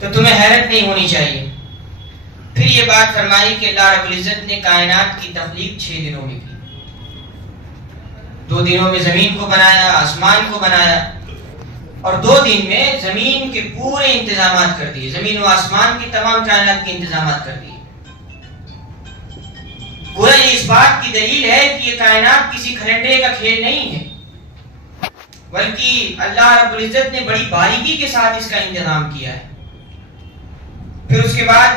تو تمہیں حیرت نہیں ہونی چاہیے۔ پھر یہ بات فرمائی کہ اللہ رب العزت نے کائنات کی تخلیق 6 دنوں میں کی۔ 2 دنوں میں زمین کو بنایا، آسمان کو بنایا، اور 2 دن میں زمین کے پورے انتظامات کر دیے، زمین و آسمان کی تمام کائنات کے انتظامات کر دیے۔ گویا یہ اس بات کی دلیل ہے کہ یہ کائنات کسی کھلنڈے کا کھیل نہیں ہے، بلکہ اللہ رب العزت نے بڑی باریکی کے ساتھ اس کا انتظام کیا ہے۔ پھر اس کے بعد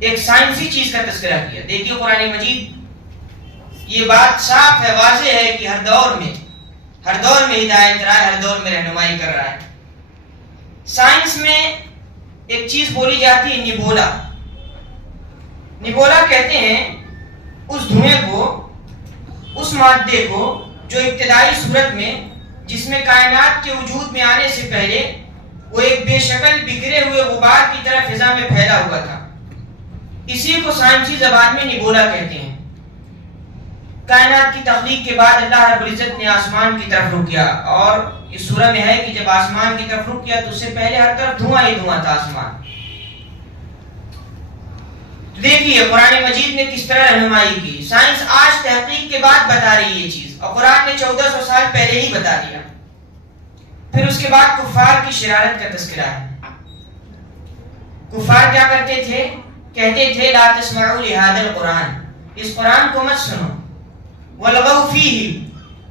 ایک سائنسی چیز کا تذکرہ کیا۔ دیکھیے قرآن مجید یہ بات صاف ہے، واضح ہے کہ ہر دور میں ہدایت رہا ہے، ہر دور میں رہنمائی کر رہا ہے۔ سائنس میں ایک چیز بولی جاتی ہے نیبولا۔ نیبولا کہتے ہیں اس دھوئیں کو، اس مادے کو جو ابتدائی صورت میں، جس میں کائنات کے وجود میں آنے سے پہلے وہ ایک بے شکل بکھرے ہوئے غبار کی طرح فضا میں پھیلا ہوا تھا، اسی کو سائنسی زبان میں نیبولا کہتے ہیں۔ کائنات کی تخلیق کے بعد اللہ رب العزت نے آسمان کی طرف رخ کیا، اور اس سورہ میں ہے کہ جب آسمان کی طرف رخ کیا تو اس سے پہلے ہر طرف دھواں ہی دھواں تھا آسمان۔ دیکھیے قرآن مجید نے کس طرح رہنمائی کی۔ سائنس آج تحقیق کے بعد بتا رہی ہے یہ چیز، اور قرآن نے 1400 سال پہلے ہی بتا دیا۔ پھر اس کے بعد کفار کی شرارت کا تذکرہ ہے۔ کفار کیا کرتے تھے؟ کہتے تھے لا تسمعوا لهذا القرآن، اس قرآن کو مت سنو، والغوا فیہ،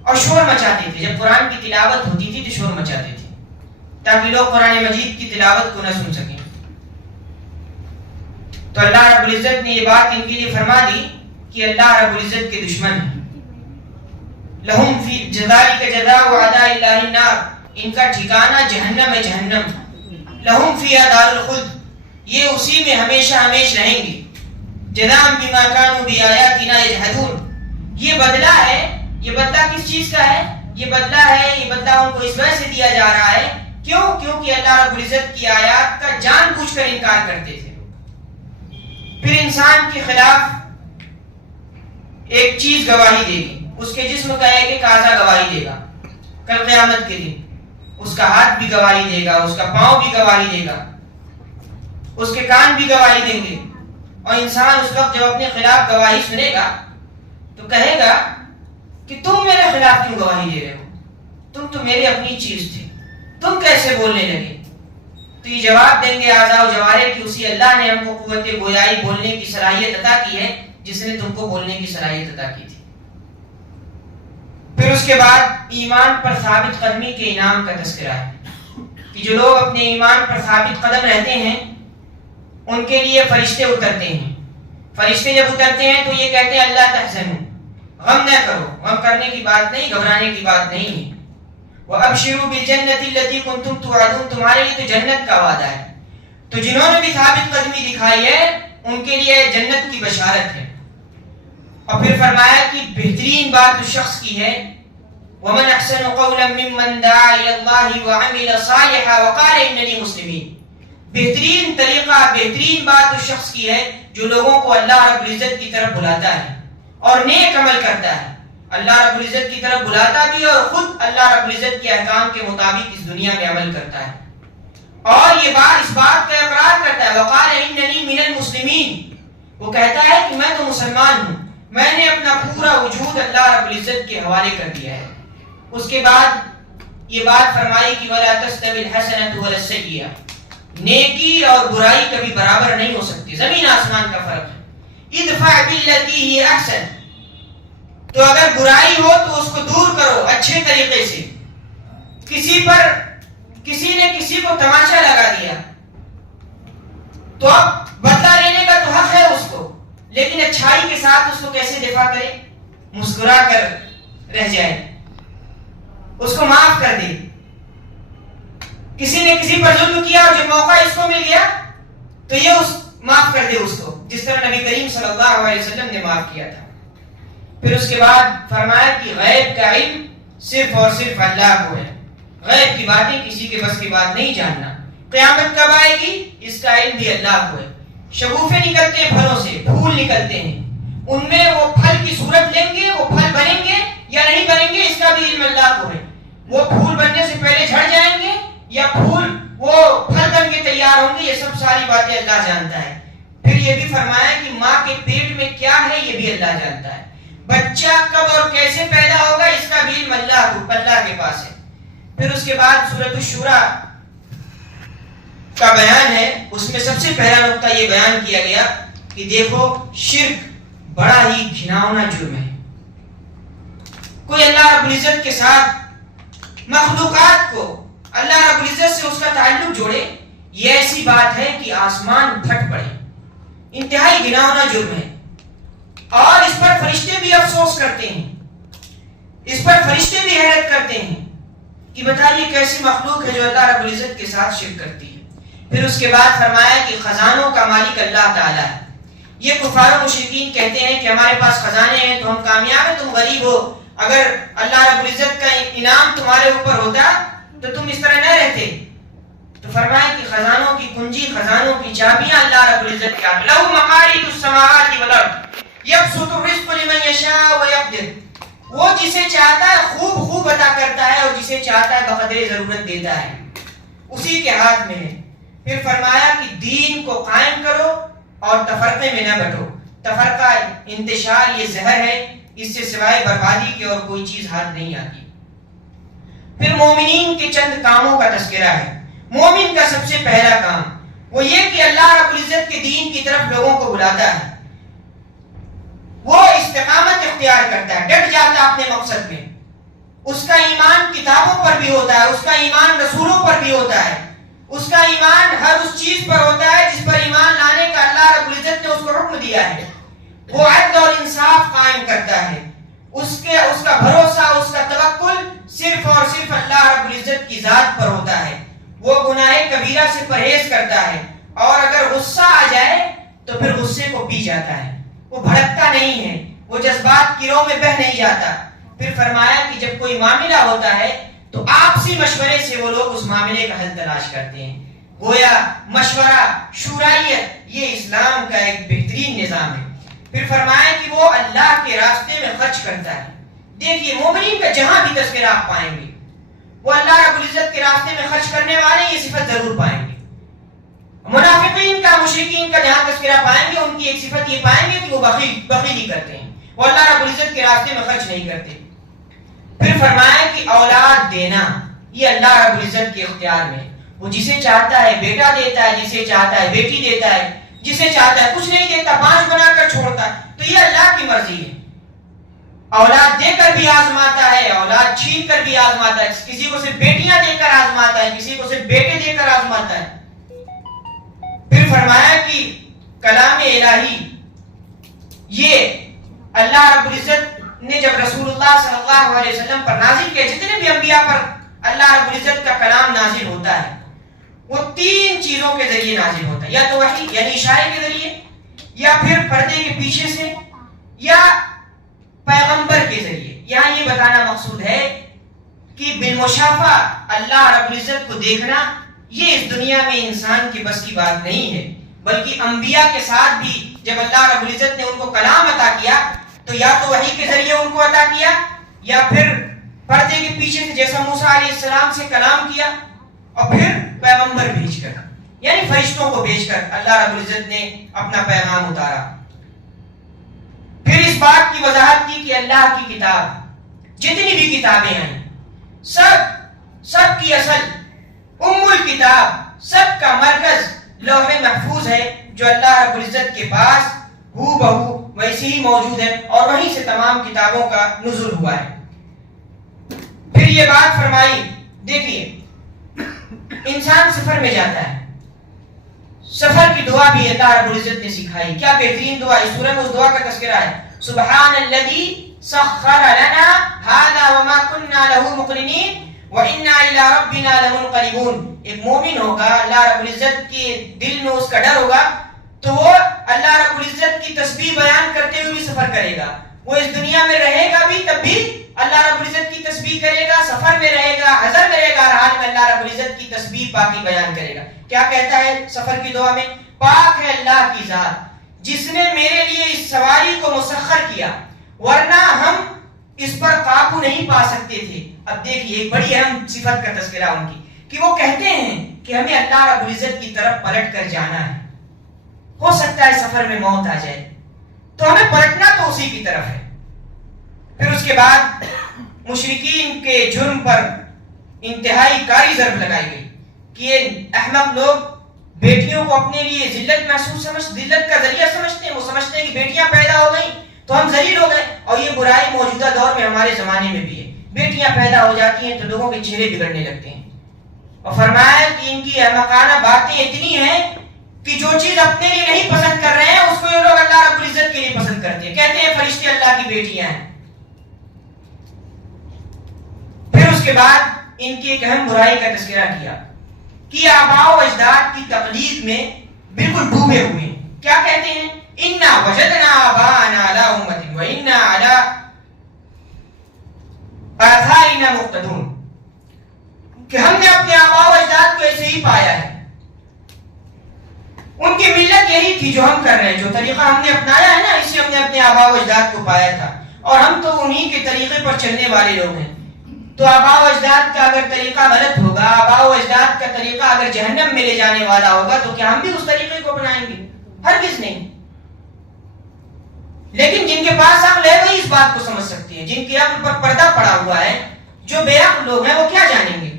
اور شور مچاتے تھے۔ جب قرآن کی تلاوت ہوتی تھی تو شور مچاتے تھے تاکہ لوگ قرآن مجید کی تلاوت کو نہ سن سکیں۔ تو اللہ رب العزت نے یہ بات ان کے لیے فرما دی کہ اللہ رب العزت کے دشمن ہیں۔ لہم فی ذالک جزاء اعداء اللہ النار، ان کا ٹھکانہ جہنم ہے، جہنم۔ لہم فیہا دار الخلد، یہ اسی میں ہمیشہ ہمیش رہیں گے۔ جزاء بما کانوا بآیاتنا یجحدون، یہ بدلہ ہے۔ یہ بدلہ کس چیز کا ہے؟ یہ بدلہ ان کو اس وجہ سے دیا جا رہا ہے، کیونکہ اللہ رب العزت کی آیات کا جان بوجھ کر انکار کرتے تھے۔ پھر انسان کے خلاف ایک چیز گواہی دے گی، اس کے جسم کا ایک اعضا گواہی دے گا کل قیامت کے دن۔ اس کا ہاتھ بھی گواہی دے گا، اس کا پاؤں بھی گواہی دے گا، اس کے کان بھی گواہی دیں گے۔ اور انسان اس وقت جب اپنے خلاف گواہی سنے گا تو کہے گا کہ تم میرے خلاف کیوں گواہی دے رہے ہو؟ تم تو میری اپنی چیز تھی، تم کیسے بولنے لگے؟ تو یہ جواب دیں گے اعضاء و جوارح کہ اسی اللہ نے ہم کو قوت گویائی، بولنے کی صلاحیت عطا کی ہے، جس نے تم کو بولنے کی صلاحیت عطا کی تھی۔ پھر اس کے بعد ایمان پر ثابت قدمی کے انعام کا تذکرہ ہے کہ جو لوگ اپنے ایمان پر ثابت قدم رہتے ہیں ان کے لیے فرشتے اترتے ہیں۔ فرشتے جب اترتے ہیں تو یہ کہتے ہیں اللہ تحزنوا، غم نہ کرو، غم کرنے کی بات نہیں، گھبرانے کی بات نہیں ہے۔ وَأَبْشِرُوا بِالْجَنَّةِ الَّتِي كُنْتُمْ تُوعَدُونَ، تمہارے لیے تو جنت کا وعدہ ہے۔ تو جنہوں نے بھی ثابت قدمی دکھائی ہے ان کے لیے جنت کی بشارت ہے۔ اور پھر فرمایا کہ بہترین بات اس شخص کی ہے وَمَنْ أَحْسَنُ قَوْلًا مِّمَّنْ دَعَا إِلَى اللَّهِ وَعَمِلَ صَالِحًا وَقَالَ إِنَّنِي مُسْلِمٌ۔ بہترین طریقہ، بہترین بات اس شخص کی ہے جو لوگوں کو اللہ رب العزت کی طرف بلاتا ہے اور نیک عمل کرتا ہے۔ اللہ رب العزت کی طرف بلاتا بھی اور خود اللہ رب العزت کے احکام کے مطابق اس دنیا میں عمل کرتا ہے، اور یہ بات اس بات کا اقرار کرتا ہے وقال اننی من المسلمین، وہ کہتا ہے کہ میں تو مسلمان ہوں، میں نے اپنا پورا وجود اللہ رب العزت کے حوالے کر دیا ہے۔ اس کے بعد یہ بات فرمائی کہ ولا تستوی الحسنۃ ولا السیئۃ، نیکی اور برائی کبھی برابر نہیں ہو سکتی، زمین آسمان کا فرق ہے۔ ادفع باللتی ہی احسن، تو اگر برائی ہو تو اس کو دور کرو اچھے طریقے سے۔ کسی نے کسی کو تماشا لگا دیا تو اب بدلہ لینے کا تو حق ہے اس کو، لیکن اچھائی کے ساتھ اس کو کیسے دفاع کرے؟ مسکرا کر رہ جائے، اس کو معاف کر دے۔ کسی نے کسی پر ظلم کیا اور جب موقع اس کو مل گیا تو یہ معاف کر دے اس کو، جس طرح نبی کریم صلی اللہ علیہ وسلم نے معاف کیا تھا۔ پھر اس کے بعد فرمایا کہ غیب کا علم صرف اور صرف اللہ کو ہے، غیب کی باتیں کسی کے بس کی بات نہیں جاننا۔ قیامت کب آئے گی اس کا علم بھی اللہ کو ہے۔ شگوفے نکلتے ہیں پھلوں سے، پھول نکلتے ہیں، ان میں وہ پھل کی صورت لیں گے، وہ پھل بنیں گے یا نہیں بنیں گے اس کا بھی علم اللہ کو ہے۔ وہ پھول بننے سے پہلے جھڑ جائیں گے یا پھول وہ پھل بن کے تیار تیار ہوں گے، یہ سب ساری باتیں اللہ جانتا ہے۔ پھر یہ بھی فرمایا کہ ماں کے پیٹ میں کیا ہے یہ بھی اللہ جانتا ہے، بچہ کب اور کیسے پیدا ہوگا اس کا بھی علم اللہ کے پاس ہے۔ پھر اس کے بعد سورۃ الشورى کا بیان ہے، اس میں سب سے پہلا نقطہ یہ بیان کیا گیا کہ دیکھو شرک بڑا ہی گھناؤنا جرم ہے۔ کوئی اللہ رب العزت کے ساتھ مخلوقات کو اللہ رب العزت سے اس کا تعلق جوڑے، یہ ایسی بات ہے کہ آسمان پھٹ پڑے، انتہائی گھناؤنا جرم ہے۔ اور اس پر فرشتے بھی افسوس کرتے ہیں، اس پر فرشتے بھی حیرت کرتے ہیں کہ بتائیے کیسی مخلوق ہے جو اللہ رب العزت کے ساتھ شرک کرتی ہے۔ پھر اس کے بعد فرمایا کہ خزانوں کا مالک اللہ تعالیٰ ہے۔ یہ کفار و مشرکین کہتے ہیں کہ ہمارے پاس خزانے ہیں تو ہم کامیاب ہیں، تم غریب ہو، اگر اللہ رب العزت کا انعام تمہارے اوپر ہوتا تو تم اس طرح نہ رہتے۔ تو فرمایا کہ خزانوں کی کنجی، خزانوں کی چابیاں اللہ رب العزت کے ہاتھ، لَهُ مَقَالِيدُ السَّمَاوَاتِ وَالْأَرْضِ يَبْسُطُ الرِّزْقَ لِمَن يَشَاءُ وَيَقْدِرُ، وہ جسے چاہتا ہے خوب عطا کرتا ہے اور جسے چاہتا ہے بقدر ضرورت دیتا ہے، اسی کے ہاتھ میں ہے۔ پھر فرمایا کہ دین کو قائم کرو اور تفرقے میں نہ بٹو، تفرقہ انتشار یہ زہر ہے، اس سے سوائے بربادی کے اور کوئی چیز ہاتھ نہیں آتی۔ پھر مومنین کے چند کاموں کا تذکرہ ہے۔ مومن کا سب سے پہلا کام وہ یہ کہ اللہ رب العزت کے دین کی طرف لوگوں کو بلاتا ہے، وہ استقامت اختیار کرتا ہے، ڈٹ جاتا ہے اپنے مقصد میں۔ اس کا ایمان کتابوں پر بھی ہوتا ہے، اس کا ایمان رسولوں پر بھی ہوتا ہے، اس کا ایمان ہر اس چیز پر ہوتا ہے جس پر ایمان لانے کا اللہ رب العزت نے اس کو حکم دیا ہے۔ وہ عدل اور انصاف قائم کرتا ہے، اس کا بھروسہ، اس کا توکل صرف اور صرف اللہ رب العزت کی ذات پر ہوتا ہے۔ وہ گناہ کبیرہ سے پرہیز کرتا ہے، اور اگر غصہ آ جائے تو پھر غصے کو پی جاتا ہے، وہ بھڑکتا نہیں ہے، وہ جذبات کی رو میں بہہ نہیں جاتا۔ پھر فرمایا کہ جب کوئی معاملہ ہوتا ہے تو آپسی مشورے سے وہ لوگ اس معاملے کا حل تلاش کرتے ہیں۔ گویا مشورہ، شورائیت یہ اسلام کا ایک بہترین نظام ہے۔ پھر فرمایا کہ وہ اللہ کے راستے میں خرچ کرتا ہے۔ دیکھیے مومنین کا جہاں بھی تذکرہ آپ پائیں گے، وہ اللہ رب العزت کے راستے میں خرچ کرنے والے یہ صفت ضرور پائیں گے۔ منافقین کا، مشرکین کا جہاں تذکرہ پائیں گے، ان کی ایک صفت یہ پائیں گے کہ وہ بخیلی کرتے ہیں، وہ اللہ رب العزت کے راستے میں خرچ نہیں کرتے۔ پھر فرمایا کہ اولاد دینا یہ اللہ رب العزت کے اختیار میں، وہ جسے چاہتا ہے بیٹا دیتا ہے، جسے چاہتا ہے بیٹی دیتا ہے، جسے چاہتا ہے کچھ نہیں دیتا، بانجھ بنا کر چھوڑتا ہے، تو یہ اللہ کی مرضی ہے۔ اولاد دے کر بھی آزماتا ہے، اولاد چھین کر بھی آزماتا ہے، کسی کو صرف بیٹیاں دے کر آزماتا ہے، کسی کو صرف بیٹے دے کر آزماتا ہے۔ پھر فرمایا کہ کلام الہی یہ اللہ رب العزت نے جب رسول اللہ صلی اللہ علیہ وسلم پر نازل کیا، جتنے بھی انبیاء پر اللہ رب العزت کا کلام نازل ہوتا ہے وہ تین چیزوں کے ذریعے نازل ہوتا ہے، یا تو وحی یعنی اشارے کے ذریعے، یا پھر پردے کے پیچھے سے، یا پیغمبر کے ذریعے۔ یہاں یہ بتانا مقصود ہے کہ بالمشافہ اللہ رب العزت کو دیکھنا یہ اس دنیا میں انسان کے بس کی بات نہیں ہے، بلکہ انبیاء کے ساتھ بھی جب اللہ رب العزت نے ان کو کلام عطا کیا تو یا تو وحی کے ذریعے ان کو عطا کیا، یا پھر پردے کے پیچھے سے جیسا موسیٰ علیہ السلام سے کلام کیا، اور پھر پیغمبر بھیج کر یعنی فرشتوں کو بھیج کر اللہ رب العزت نے اپنا پیغام اتارا۔ پھر اس بات کی وضاحت کی کہ اللہ کی کتاب جتنی بھی کتابیں ہیں سب کی اصل الکتاب، سب کا مرکز لوح محفوظ ہے، جو اللہ رب العزت کے پاس ہو بہو ویسے ہی موجود ہے، اور وہیں سے تمام کتابوں کا نزول ہوا ہے۔ پھر یہ بات فرمائی، دیکھیے انسان سفر میں جاتا ہے، سفر کی دعا بھی اللہ رب العزت نے سکھائی، کیا بہترین دعا، اس سورہ میں اس دعا کا تذکرہ ہے، سبحان الذی سخر لنا هذا وما كنا له مقرنین وَإِنَّا إِلَىٰ رَبِّنَا لَمُنْقَلِبُونَ۔ ایک مومن ہوگا، اللہ رب العزت کے دل میں اس کا ڈر ہوگا تو وہ اللہ رب العزت کی تسبیح بیان کرتے ہوئے بھی سفر کرے گا، وہ اس دنیا میں رہے گا بھی تب بھی اللہ رب العزت کی تسبیح کرے گا، سفر میں رہے گا، حضر میں رہے گا، حال میں اللہ رب العزت کی تسبیح پاکی بیان کرے گا۔ کیا کہتا ہے سفر کی دعا میں؟ پاک ہے اللہ کی ذات جس نے میرے لیے اس سواری کو مسخر کیا، ورنہ ہم اس پر قابو نہیں پا سکتے تھے۔ اب دیکھیے ایک بڑی اہم صفت کا تذکرہ ان کی کہ وہ کہتے ہیں کہ ہمیں اللہ رب العزت کی طرف پلٹ کر جانا ہے، ہو سکتا ہے سفر میں موت آ جائے تو ہمیں پلٹنا تو اسی کی طرف ہے۔ پھر اس کے بعد مشرکین کے جرم پر انتہائی کاری ضرب لگائی گئی کہ یہ احمق لوگ بیٹیوں کو اپنے لیے ذلت کا ذریعہ سمجھتے ہیں۔ وہ سمجھتے ہیں کہ بیٹیاں پیدا ہو گئیں تو ہم ذلیل ہو گئے، اور یہ برائی موجودہ دور میں ہمارے زمانے میں بھی ہے۔ بیٹیاں پیدا ہو جاتی ہیں تو لوگوں کے چہرے بگڑنے لگتے ہیں، اور فرمایا کہ ان کی احمقانہ باتیں اتنی ہیں کہ جو چیز اپنے لیے نہیں پسند کر رہے ہیں اس کو یہ لوگ اللہ رب العزت کے لیے پسند کرتے ہیں، کہتے ہیں فرشتے اللہ کی بیٹیاں ہیں۔ پھر اس کے بعد ان کی ایک اہم برائی کا تذکرہ کیا کہ آباء و اجداد کی تقلید میں بالکل ڈوبے ہوئے ہیں۔ کیا کہتے ہیں؟ انا وجدنا آباءنا علی امۃ وانا علی آثارنا مقتدون، کہ ہم نے اپنے آباء و اجداد کو ایسے ہی پایا ہے، ان کی ملت یہی تھی جو ہم کر رہے ہیں، جو طریقہ ہم نے اپنایا ہے نا، اسی ہم نے اپنے آباء و اجداد کو پایا تھا، اور ہم تو انہی کے طریقے پر چلنے والے لوگ ہیں۔ تو آباء و اجداد کا اگر طریقہ غلط ہوگا، آباء و اجداد کا طریقہ اگر جہنم میں لے جانے والا ہوگا، تو کیا ہم بھی اس طریقے کو اپنائیں گے؟ ہرگز نہیں۔ لیکن جن کے پاس عقل ہے وہی اس بات کو سمجھ سکتے ہیں، جن کی عقل پر پردہ پڑا ہوا ہے، جو بے عقل لوگ ہیں وہ کیا جانیں گے؟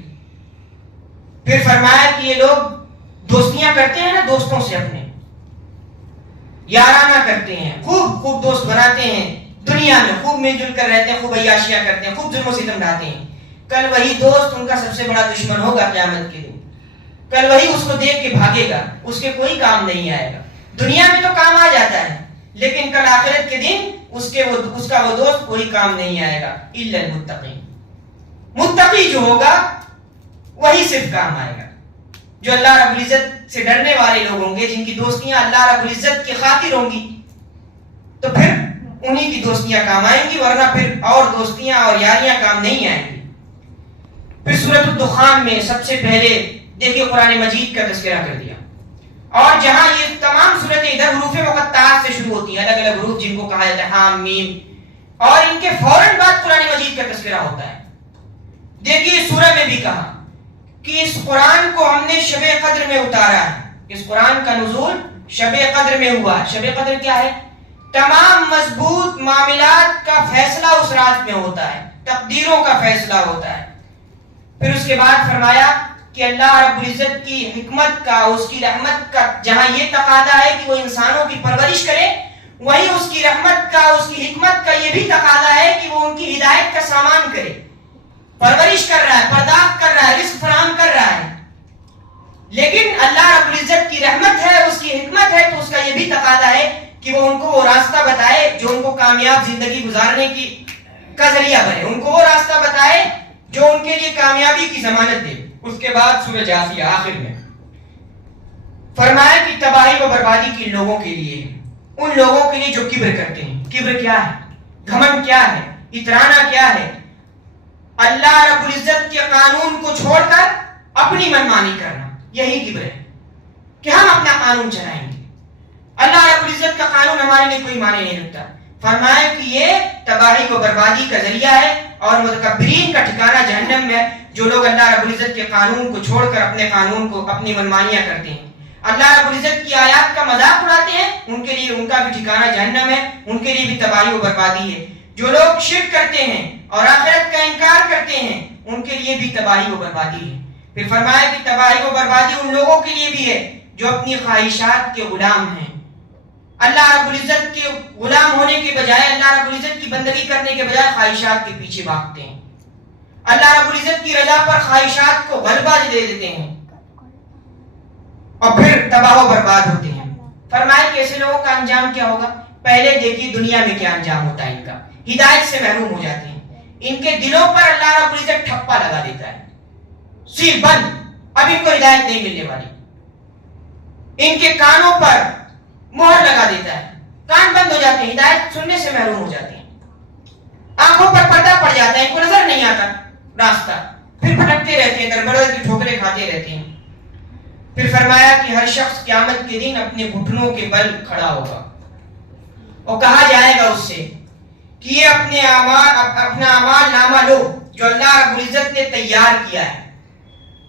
پھر فرمایا کہ یہ لوگ دوستیاں کرتے ہیں نا دوستوں سے، اپنے یارانہ کرتے ہیں، خوب خوب دوست بناتے ہیں، دنیا میں خوب مل جل کر رہتے ہیں، خوب عیاشیاں کرتے ہیں، خوب ظلم و ستم ڈھاتے ہیں۔ کل وہی دوست ان کا سب سے بڑا دشمن ہوگا قیامت کے دن، کل وہی اس کو دیکھ کے بھاگے گا، اس کے کوئی کام نہیں آئے گا۔ دنیا میں تو کام آ جاتا ہے، لیکن کل آخرت کے دن اس کا وہ دوست کوئی کام نہیں آئے گا، الا المتقین۔ متقی جو ہوگا وہی صرف کام آئے گا، جو اللہ رب العزت سے ڈرنے والے لوگ ہوں گے، جن کی دوستیاں اللہ رب العزت کی خاطر ہوں گی، تو پھر انہی کی دوستیاں کام آئیں گی، ورنہ پھر اور دوستیاں اور یاریاں کام نہیں آئیں گی۔ پھر سورۃ الدخان میں سب سے پہلے دیکھیے قرآن مجید کا تذکرہ کر دیا، اور جہاں یہ تمام صورتیں ادھر حروف مقطعات سے شروع ہوتی ہیں، الگ الگ حروف جن کو کہا جاتا ہے حام میم، اور ان کے فوراً بعد قرآن مجید کا تذکرہ ہوتا ہے۔ دیکھیے سورہ میں بھی کہا کہ اس قرآن کو ہم نے شب قدر میں اتارا ہے، اس قرآن کا نزول شب قدر میں ہوا۔ شب قدر کیا ہے؟ تمام مضبوط معاملات کا فیصلہ اس رات میں ہوتا ہے، تقدیروں کا فیصلہ ہوتا ہے۔ پھر اس کے بعد فرمایا کہ اللہ رب العزت کی حکمت کا، اس کی رحمت کا جہاں یہ تقاضا ہے کہ وہ انسانوں کی پرورش کرے، وہیں اس کی رحمت کا، اس کی حکمت کا یہ بھی تقاضا ہے کہ وہ ان کی ہدایت کا سامان کرے، پرورش کر رہا ہے، پرداخت کر رہا ہے، رزق فراہم کر رہا ہے۔ لیکن اللہ رب العزت کی رحمت ہے، اس کی حکمت ہے، تو اس کا یہ بھی تقاضا ہے کہ وہ ان کو وہ راستہ بتائے جو ان کو کامیاب زندگی گزارنے کی کا ذریعہ بنے، ان کو وہ راستہ بتائے جو ان کے لیے کامیابی کی ضمانت دے۔ اس کے بعد سورہ جاثیہ آخر میں فرمایا کہ تباہی و بربادی کے لوگوں کے لیے، ان لوگوں کے لیے جو کبر کرتے ہیں۔ کبر کیا ہے؟ گھمنڈ کیا ہے؟ اترانا کیا ہے؟ اللہ رب العزت کے قانون کو چھوڑ کر اپنی منمانی کرنا، یہی کبر ہے کہ ہم اپنا قانون چلائیں گے، اللہ رب العزت کا قانون ہمارے لیے کوئی معنی نہیں رکھتا۔ فرمایا کہ یہ تباہی و بربادی کا ذریعہ ہے، اور متکبرین کا ٹھکانہ جہنم میں، جو لوگ اللہ رب العزت کے قانون کو چھوڑ کر اپنے قانون کو، اپنی منمانیاں کرتے ہیں، اللہ رب العزت کی آیات کا مذاق اڑاتے ہیں، ان کے لیے ان کا بھی ٹھکانہ جہنم ہے، ان کے لیے بھی تباہی و بربادی ہے۔ جو لوگ شرک کرتے ہیں اور آخرت کا انکار کرتے ہیں، ان کے لیے بھی تباہی و بربادی ہے۔ پھر فرمایا کہ تباہی و بربادی ان لوگوں کے لیے بھی ہے جو اپنی خواہشات کے غلام ہیں، اللہ رب العزت کے غلام ہونے کے بجائے، اللہ رب العزت کی بندگی کرنے کے بجائے خواہشات کے پیچھے بھاگتے ہیں، اللہ رب العزت کی رضا پر خواہشات کو غلبہ دے دیتے ہیں، اور پھر تباہ و برباد ہوتے ہیں۔ فرمایا کہ ایسے لوگوں کا انجام کیا ہوگا؟ پہلے دیکھیے دنیا میں کیا انجام ہوتا ہے ان کا، ہدایت سے محروم ہو جاتے ہیں، ان کے دلوں پر اللہ رب العزت ٹھپا لگا دیتا ہے، سیل بند، اب ان کو ہدایت نہیں ملنے والی، ان کے کانوں پر مہر لگا دیتا ہے، کان بند ہو جاتے ہیں، ہدایت سننے سے محروم ہو جاتے ہیں، آنکھوں پر پردہ پڑ جاتا ہے، ان کو نظر نہیں آتا راستہ، پھر بھٹکتے رہتے ہیں، دربدر کی ٹھوکریں کھاتے رہتے ہیں۔ پھر فرمایا کہ ہر شخص قیامت کے دن اپنے گھٹنوں کے بل کھڑا ہوگا، اور کہا جائے گا اس سے کہ یہ اپنا اعمال نامہ لو جو اللہ رب العزت نے تیار کیا ہے،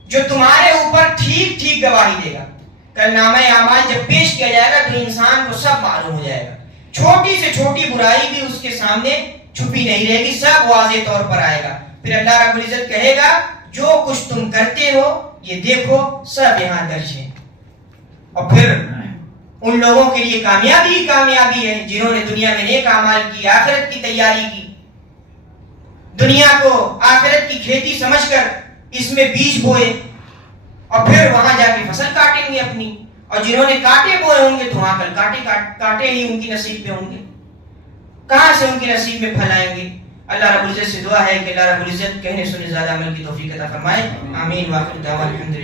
جو تمہارے اوپر ٹھیک ٹھیک گواہی دے گا. کل نامہ اعمال جب پیش کیا جائے گا تو انسان کو سب معلوم ہو جائے گا. چھوٹی سے چھوٹی برائی بھی اس کے سامنے چھپی نہیں رہے گی, سب واضح طور پر آئے گا. پھر اللہ رب العزت کہے گا جو کچھ تم کرتے ہو یہ دیکھو سب یہاں درج ہے. اور پھر ان لوگوں کے لیے کامیابی کامیابی ہے جنہوں نے دنیا میں نیک اعمال کی, آخرت کی تیاری کی, دنیا کو آخرت کی کھیتی سمجھ کر اس میں بیج بوئے اور پھر وہاں جا کے فصل کاٹیں گے اپنی. اور جنہوں نے کاٹے بوئے ہوں گے تو وہاں کل کاٹے ہی ان کی نصیب میں ہوں گے, کہاں سے ان کی نصیب میں پھل آئیں گے. اللہ رب العزت سے دعا ہے کہ اللہ رب العزت کہنے سننے زیادہ عمل کی توفیق عطا فرمائے. آمین. واخر دعوانا الحمدللہ.